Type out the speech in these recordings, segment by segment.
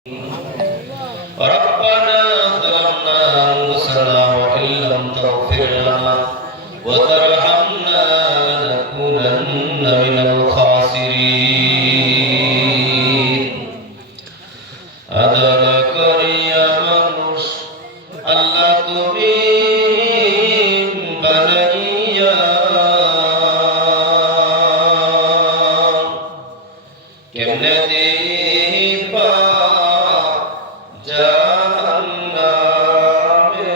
ربنا ظلمنا أنفسنا وإن لم تغفر لنا وترحمنا لنكونن من الخاسرين আদর করিয়া মানুষ আল্লাহ তুমি বানাইয়া কেমনে দিবা জাহান্নামে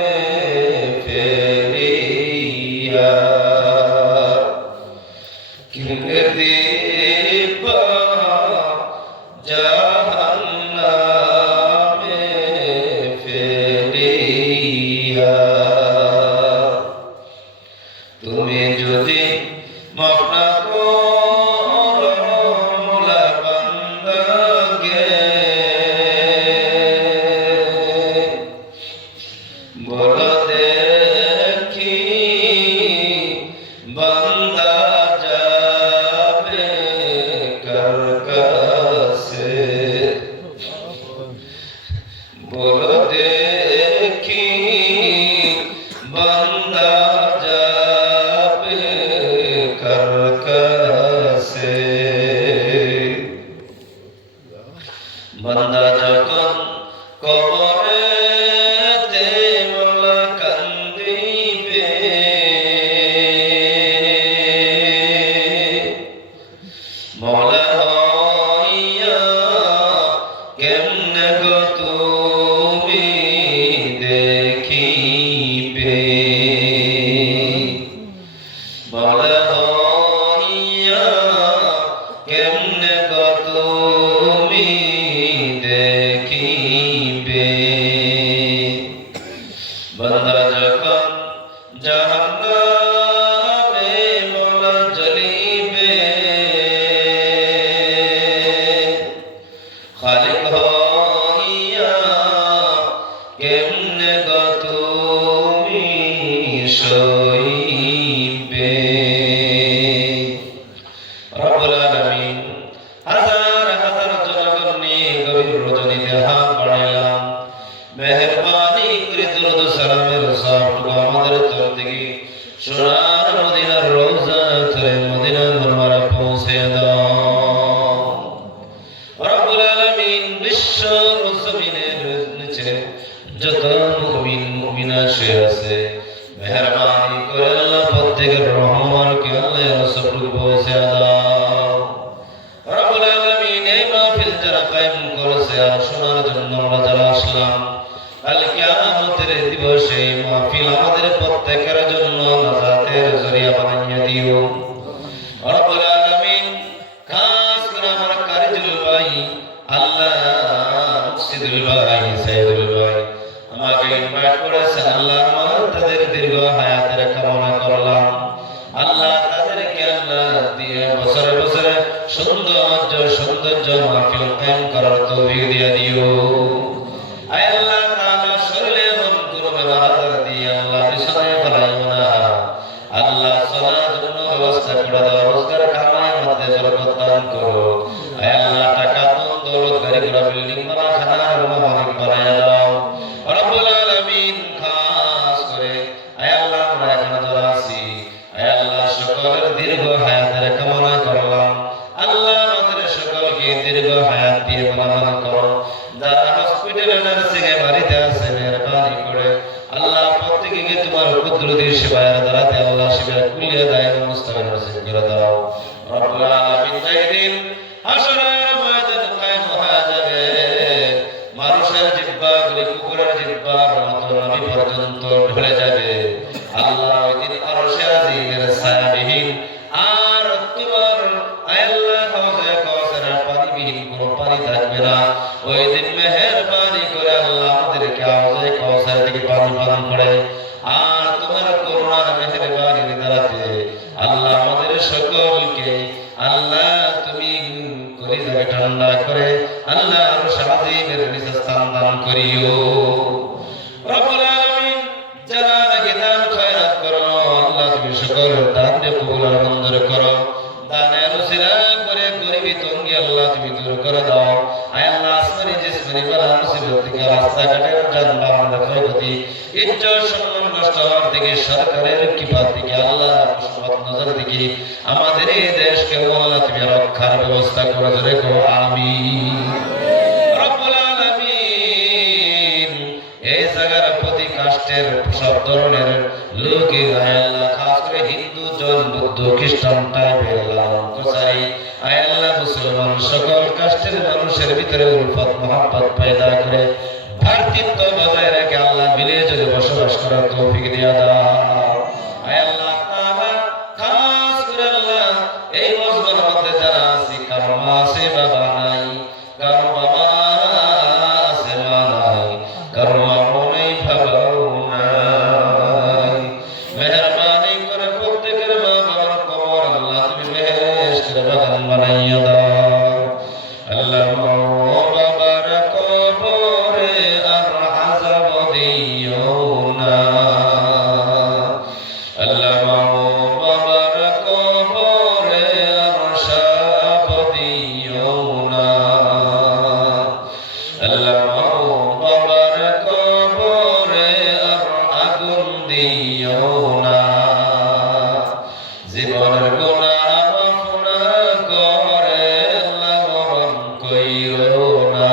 ফেলিয়া কেমনে দিবা জাহান্নামে ফেলিয়া তুমি যদি মাফ না করো মোলা বান্দাকে বলো দেখি বান্দা যাবে কার কাছে বলো দেখি বান্দা যাবে কার কাছে বান্দা যখন কবরেতে মোলা কান্দিবে মোলা হইয়া কেমনে গো তুমি দেখিবে মোলা হইয়া কেমনে গো তুমি দেখিবে বান্দা যখন জাহান্নামে মোলা জ্বলিবে খালিক হইয়া কেমনে গো তুমি সইবে রব্বুল আলামিন হাজার হাজার জনগণ নিয়ে গভীর রজনীতে হাত বাড়াইলাম মেহেরবানি করে দরুদ ও সালামের সালামটুকু আমাদের তরফ থেকে সোনার মদিনার রওজা ধরে মদিনা মুনওয়ারা পৌঁছে দাও রব্বুল আলামিন বিশ্ব জমিনের নিচে যত মুমিন মুমিনাত শুয়ে আছে মেহেরবানি করে আল্লাহ প্রত্যেকের রহমতকে আল্লাহ রাসূলকে পৌঁছে দাও রব্বুল আলামিন এই মাহফিল যারা কায়েম করেছে আর শোনার জন্য আমরা যারা আসলাম কাল কিয়ামতের দিবসে এই মাহফিল আমাদের প্রত্যেকের জন্য নাজাতের জরিয়া বানিয়ে দিও রব্বুল আলামিন খাস করে আমার কারিজুল ভাই আল্লাহ মুফসিদুল ভাই সাইদুল ভাই আমাকে ইনভাইট করেছেন আল্লাহ আমার তাদের দীর্ঘ হায়াতের কামনা করলাম আল্লাহ তাদেরকে আল্লাহ দিয়ে বছরে বছরে সৌন্দর্য মাহফিল কায়েম করার তৌফিক দিয়ে দিও আয় আল্লাহ তাআলা শরীরে মন করবে বাহাদুর দিয়ে আল্লাহ বিছানায় ফেলাইও না আল্লাহ চলার জন্য ব্যবস্থা করে দাও রোজগার কামাইয়ের মধ্যে বরকত দান করো আয় আল্লাহ টাকা দৌলত গাড়ি ঘোড়া বিল্ডিং বানা খানার মালিক বানায়া দাও রব্বুল আলামিন খাস করে আয় আল্লাহ আমরা এখানে যারা আছি আয় আল্লাহ সকলের দীর্ঘ হায়াতের কামনা করলাম আল্লাহ আমাদের সকলকে দীর্ঘ হায়াত দিয়ে বানান করো যারা হসপিটালে নার্সিং এ বাড়িতে আছে মেহেরবানি করে আল্লাহ প্রত্যেককে তোমার কুদরতের সেবায় দাঁড়াতে আল্লাহ সেবা কুলিয়া দায়ের মুস্তাকিম নসিব করে দাও রব্বুল আলামিন যেদিন হাসরের ময়দানে কায়েম হয়ে যাবে মানুষের জিহ্বাগুলি কুকুরের জিহ্বার মতো নবী পর্যন্ত ঢলে যাবে আল্লাহ ওই দিন আরশে আজিমের ছায়াবিহীন আর তোমার আল্লাহ হাওজে কাউসারের পানিবিহীন কোনো পানি থাকবে না ওই দিন মেহেরবানি করে আল্লাহ আমাদেরকে হাওজে কাউসার থেকে পানি পান করে আর তোমার করুণার মেহেরবানির দ্বারাতে আল্লাহ আমাদের সকলকে আল্লাহ তুমি কলিজাকে ঠান্ডা করে আল্লাহ আরশে আজিমের নিচে স্থান দান করিও রব্বুল আলামিন যারা নাকি দান খয়রাত করো আল্লাহ তুমি সকল দানকে কবুল আর মঞ্জুর করো দানের উসিলা করে গরিবী তঙ্গি আল্লাহ তুমি দূর করে দাও আয় আল্লাহ আসমানি জিসমানি বালা মুসিবত থেকে, রাস্তাঘাটের যানবাহনের ক্ষয়ক্ষতি, ইজ্জত সম্মান নষ্ট হওয়ার থেকে, সরকারের কিফাত থেকে, আল্লাহ মুসিবত নজর থেকে আমাদের এই দেশকে আল্লাহ তুমি রক্ষার ব্যবস্থা করে রেখো, আমিন। রব্বুল আলামিন এই জায়গার প্রতি কাষ্টের সব ধরনের লোকে আল্লাহ, খাস করে হিন্দু জন, বৌদ্ধ, খ্রিস্টান টাইপের লালনকসারি আল্লাহ, মুসলমান সকল কাষ্টের মানুষের ভিতরে উলফত মোহাব্বত পয়দা করে ভাতৃত্ব বজায় রেখে আল্লাহ মিলে যদি বসবাস করার তৌফিক দিয়া দাও। আল্লাহ তাআলা খাস করে আল্লাহ এই মজমার মধ্যে যারা আছি, কারো মা আছে বাবা নাই, কারো বাবা আছে মা নাই, কারো মাও নেই বাবাও নাই, মেহেরবানি করে প্রত্যেকের মা বাবার কবর আল্লাহ তুমি বেহেশতের বাগান বানাইয়া দাও। আল্লাহ বাবার কবরে আর আযাব দিও না, আল্লাহ বাবার কবরে আর শাপ দিও না, আল্লাহ বাবার কবরে আর আগুন দিও না, জীবনের গুনাহ মাফ না করে আল্লাহ মরণ কইরো না,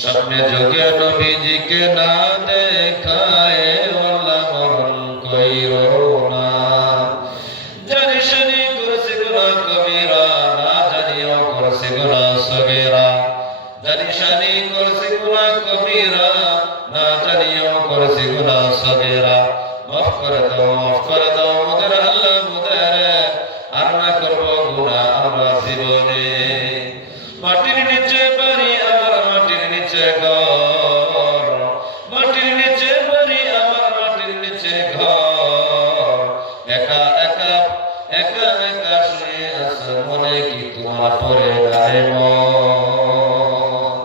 স্বপ্নে যোগে নবীজিকে না দেখায় আল্লাহ মরণ কইরো না, জানি শুনি করছে গুনাহ কবিরা, না জানিও করছে গুনাহ সগীরা, জানি শুনি করছে গুনাহ কবিরা, না জানিও করছে গুনাহ সগীরা, মাফ করে দাও, মাফ করে দাও মোদের আল্লাহ মোদের, আর না করবো গুনাহ আমরা জীবনে। মাটির নিচে বাড়ি আমার, মাটির নিচে ঘর, মাটির নিচে বাড়ি আমার, মাটির নিচে ঘর, একা একা একা একা শুয়ে আছো মনে কি তোমার পরে গায়ে মন,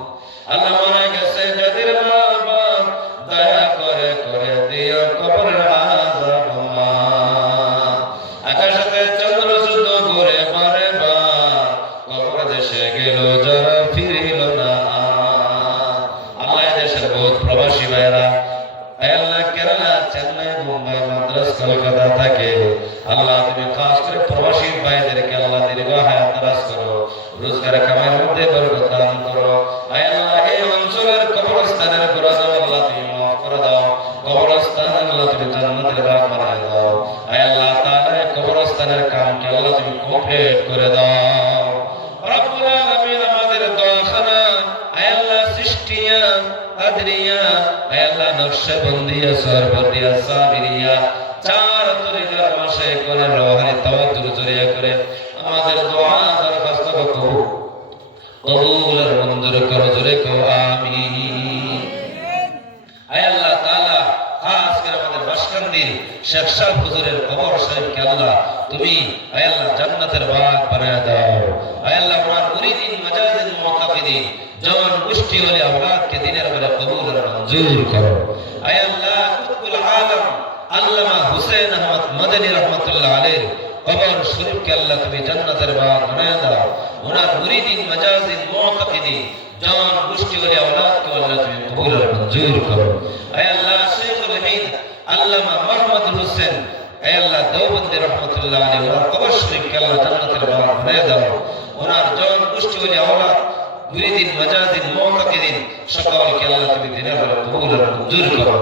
আল্লাহ মনে গেছে যাদের মা বাপ, দয়া করে করে দিও কবরের আযাব মাফ। আকাশেতে চন্দ্র যুদ্ধ করে পারে বা, কবর দেশে গেল যারা ফিরিল না। আল্লাহ দেশের বহুত প্রবাসী ভাইরা আল্লাহ কেরালা, চেন্নাই, মুম্বাই, মাদ্রাজ, কলকাতা থাকে, আল্লাহ তুমি খাস করে প্রবাসী ভাইদেরকে আল্লাহ দীর্ঘ হায়াত দারাজ করো, রোজগার কামাইয়ের মধ্যে বরকত দান করো। আল্লাহ এই অঞ্চলের কবরস্থানের গুনাহ আল্লাহ তুমি মাফ করে দাও, কবরস্থান আল্লাহ তুমি জান্নাতের বাগ বানায় দাও। আল্লাহ তাআলা কবরস্থানের কামকে আল্লাহ তুমি কমপ্লিট করে দাও। রব্বুল আলামিন আমাদের দোয়াখানা আল্লাহ সৃষ্টিয়া, আদরিয়া, আল্লাহ নকশবন্দিয়া, সরবন্দিয়া, সাবিরিয়া, চার তরিকার মাসে করে রওহানি তাওয়াজ্জুহ জরিয়া করে আমাদের দোয়া দরখাস্ত কবুল আর মঞ্জুর করো, জোরে কো আমিন। আল্লাহ তাআলা খাস করে আমাদের বাসকান্দির শেখ সাহেব হুজুরের কবর শরীফকে আল্লাহ তুমি আল্লাহ জান্নাতের বাগ বানায় দাও। আল্লাহ ওনার মুরিদিন, মাজাজিন, মুতাকিদিন, জওয়ান গোষ্ঠী ওলি আওলাদকে দিনের বেলা কবুল আর মঞ্জুর করো। আল্লাহ কুতুবুল আলম আল্লামা হুসাইন আহমদ মাদানী রহমাতুল্লাহ আলাইহির কবর শরীফকে আল্লাহ তুমি জান্নাতের বাগ বানায় দাও। ওনার মুরিদিন, মাজাজিন, মুতাকিদিন, জওয়ান গোষ্ঠী ওলি আওলাদকে আল্লাহ তুমি কবুল আর মঞ্জুর করো। আল্লাহ শেখুল হিন্দ আল্লামা মুহাম্মদ হোসেন আল্লাহ দেওবন্দি রহমাতুল্লাহ আলাইহি ওনার কবর শরীফকে আল্লাহ জান্নাতের বাগ বানায় দাও। ওনার জওয়ান গোষ্ঠী ওলি আওলাদ, মুরিদিন, মাজাজিন, মুতাকিদিন সকলকে আল্লাহ তুমি দিনের বেলা কবুল আর মঞ্জুর করো।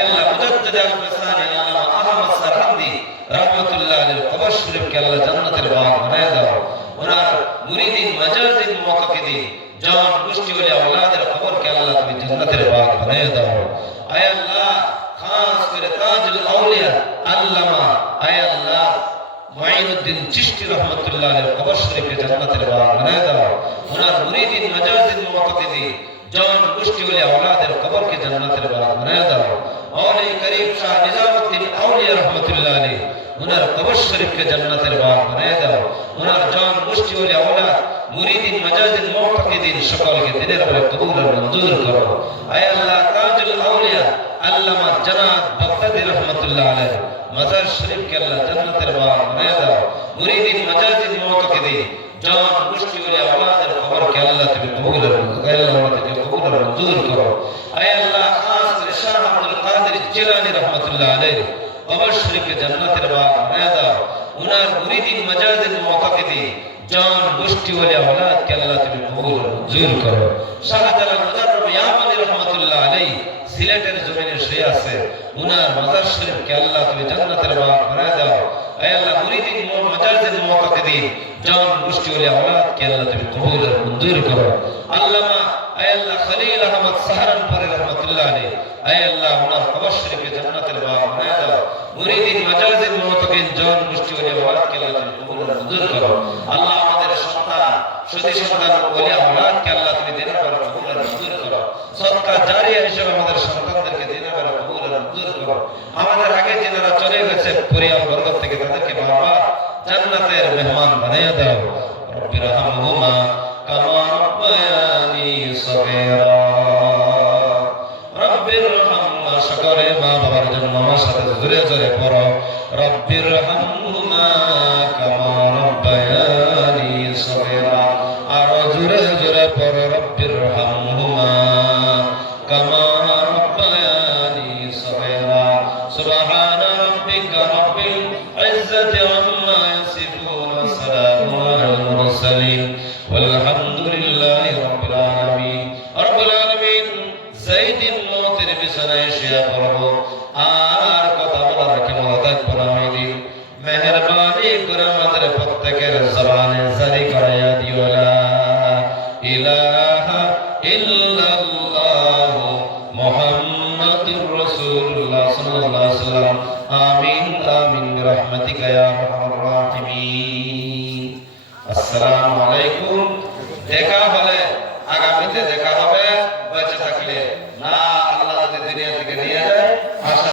আল্লাহ মুজাদ্দিদ আল-ফাসানি আল্লামা আহমদ সারহান্দি রহমাতুল্লাহ আলাইহির কবর শরীফকে আল্লাহ জান্নাতের বাগ বানায় দাও। ওনার মুরিদিন, মাজাজিন, মুতাকিদিন, জওয়ান গোষ্ঠী ওলি আওলাদের কবরকে আল্লাহ তুমি জান্নাতের বাগ বানায় দাও। আল্লাহ খাস করে তাজুল আউলিয়া আল্লামা আল্লাহ মুঈনুদ্দিন চিশতি রহমাতুল্লাহ আলাইহির কবর শরীফকে জান্নাতের বাগ বানায় দাও। ওনার মুরিদিন, মাজাজিন, মুতাকিদিন, জওয়ান গোষ্ঠী ওলি আওলাদের কবরকে জান্নাতের বাগ বানায় দাও। আউলি করিম শাহ নিজামউদ্দিন আউলিয়া রহমাতুল্লাহ আলাইহি ওনার কবর শরীফকে জান্নাতের বাগ বানায় দাও। ওনার জওয়ান গোষ্ঠী ওলি আওলাদ, মুরিদিন, মাজাজিন, মুতাকিদিন সকলকে দিনের বেলা কবুল আর মঞ্জুর করো। আল্লাহ তাজুল আউলিয়া আল্লামা জানাত বাগদাদি রহমাতুল্লাহ আলাইহি মাজার শরীফকে আল্লাহ জান্নাতের বাগ বানায় দাও। মুরিদিন, মাজাজিন, মুতাকিদিন, জওয়ান গোষ্ঠী ওলি আওলাদের কবরকে আল্লাহ তুমি কবুল আর মঞ্জুর কবুল মঞ্জুর করো। আয় আল্লাহ খাস করে শাহ আব্দুল কাদের জিলানী রাহমাতুল্লাহ আলাইহি কবর শরীফকে জান্নাতের বাগ বানায় দাও। উনার মুরিদিন মাজাজিল মুতাকিদিন জান গোষ্ঠী ওয়ালি আওলাদ কে আল্লাহ তুমি কবুল মঞ্জুর করো। শাহজালাল মুজাররব ইয়ামানি রাহমাতুল্লাহ আলাইহি সিলেটের জমিনে শুয়ে আছে, উনার মাজার শরীফকে আল্লাহ তুমি জান্নাতের বাগ বানায় দাও। আয় আল্লাহ মুরিদিন মাজাজিল মুতাকিদিন জান গোষ্ঠী ওয়ালি আওলাদ কে আল্লাহ তুমি কবুল মঞ্জুর করো। আল্লামা আয় আল্লাহ খলিল আহমদ সাহারানপুরি রাহমাতুল্লাহ আলাইহি আয় আল্লাহ উনার কবর শরীফকে জান্নাতের বাগ বানায় দাও। মুরিদিন মাজাজিল মুতাকিদিন জান গোষ্ঠী ওয়ালি আওলাদ কে আল্লাহ তুমি কবুল মঞ্জুর করো। আল্লাহ আমাদের সন্তান সতী সন্তান ওলি আওলাদ কে আল্লাহ তুমি দিনের বেলা কবুল মঞ্জুর করো। সদকা জারিয়া হিসেবে আমাদের সন্তানদেরকে দিনের বেলা কবুল মঞ্জুর করো। আমাদের আগে যারা চলে গেছে পরিবার বর্গ থেকে তাদেরকে বাবা জান্নাতের মেহমান বানিয়ে দাও। রব্বির রহমহুমা কামা রাব্বায়ানি সগীরা। রব্বির রহমহুমা সকলে মা বাবার জন্য আমার সাথে জোরে জোরে পড়ো। রব্বির রহমহুমা কামা রাব্বায়ানি সগীরা। আর জোরে জোরে পড়ো রব্বির রহমহুমা কামা রাব্বায়ানি সগীরা। সুবহানা রাব্বিকা রাব্বিল ইজ্জাতি আম্মা ইয়াসিফুন ওয়া সালামুন আলাল মুরসালিন ওয়ালহামদুলিল্লাহি রাব্বিল আলামিন। রব্বুল আলামিন যাইদিন মওতের বিছানায় শুয়ে পড়ো, আর কথা বলার ক্ষমতা বানাই দিন। মেহেরবানি করে আমাদের প্রত্যেকের জবানে জারি করাইয়া দিও লা ইলাহা ইল্লাল্লাহ মুহাম্মাদুর রাসূলুল্লাহ সাল্লাল্লাহু আলাইহি ওয়াসাল্লাম। আমিন আমিন বিরহমাতিকা ইয়া আরহামার রাহিমিন। আসসালামু আলাইকুম। দেখা হলে আগামীতে দেখা হবে, বেঁচে থাকলে না আল্লাহ যদি দুনিয়া থেকে